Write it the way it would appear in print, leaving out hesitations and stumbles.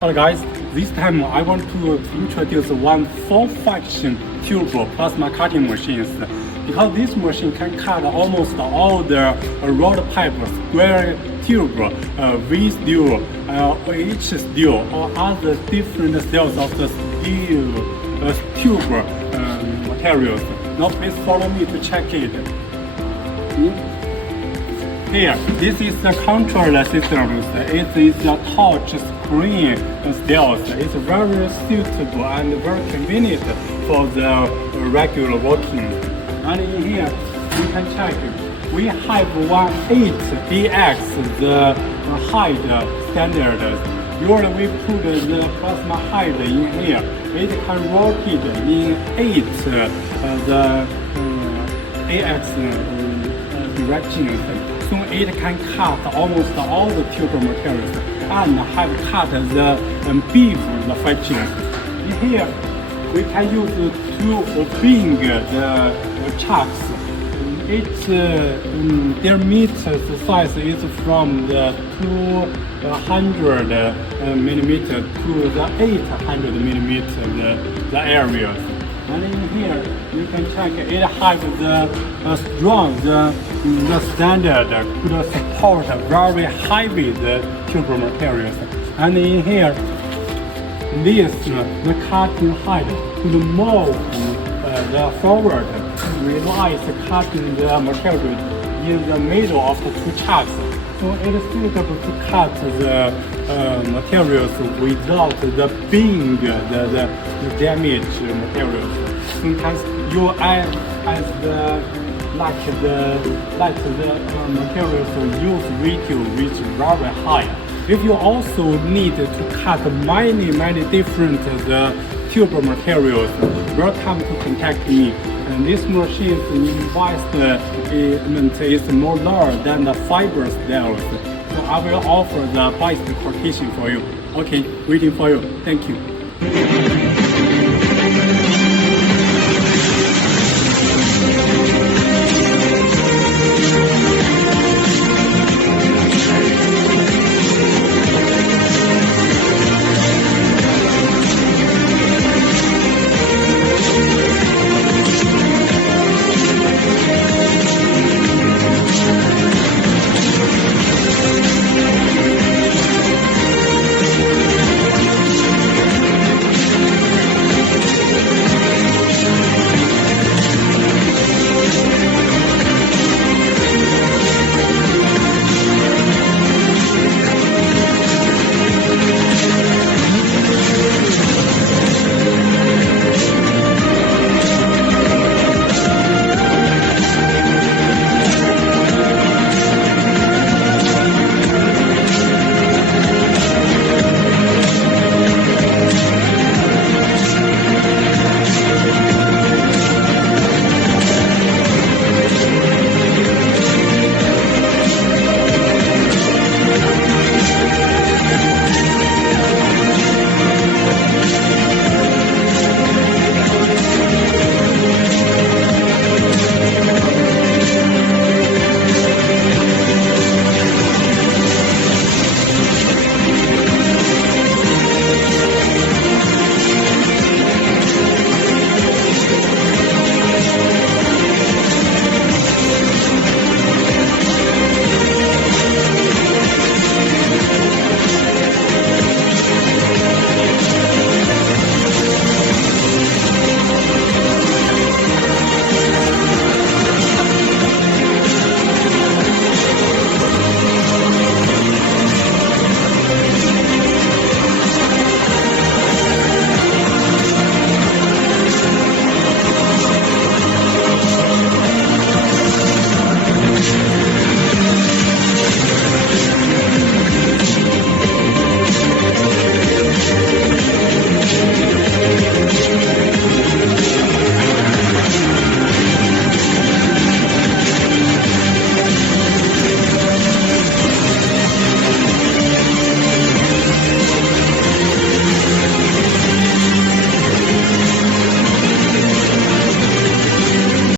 Hello guys, this time I want to introduce one full-function turbo plasma cutting machines because this machine can cut almost all the rod pipe, square tube, V steel, H steel, or other different styles of the steel tube materials. Now please follow me to check it. Here, this is the control system. It is a touch screen style. It's very suitable and very convenient for the regular working. And in here, you can check. We have 1.8 the height standard. Usually we put the plasma height in here. It can rotate in 8 the AX directions. So it can cut almost all the tube materials and have cut the bevel the fractions. In here, we can use to bring the chucks. Their meter size is from the 200 millimeter to the 800 millimeter the areas. And in here, you can check it has the strong, the standard could support very heavy the tube materials. And in here, this the cutting height could move the forward, relies cutting the material in the middle of the two chucks. So it is suitable to cut the materials without the being the damaged materials. Sometimes you add as the materials use retail which is very high. If you also need to cut many different tube materials, welcome to contact me. And this machine's investment is more lower than the fiber styles. So I will offer the best quotation for you. Okay, waiting for you. Thank you.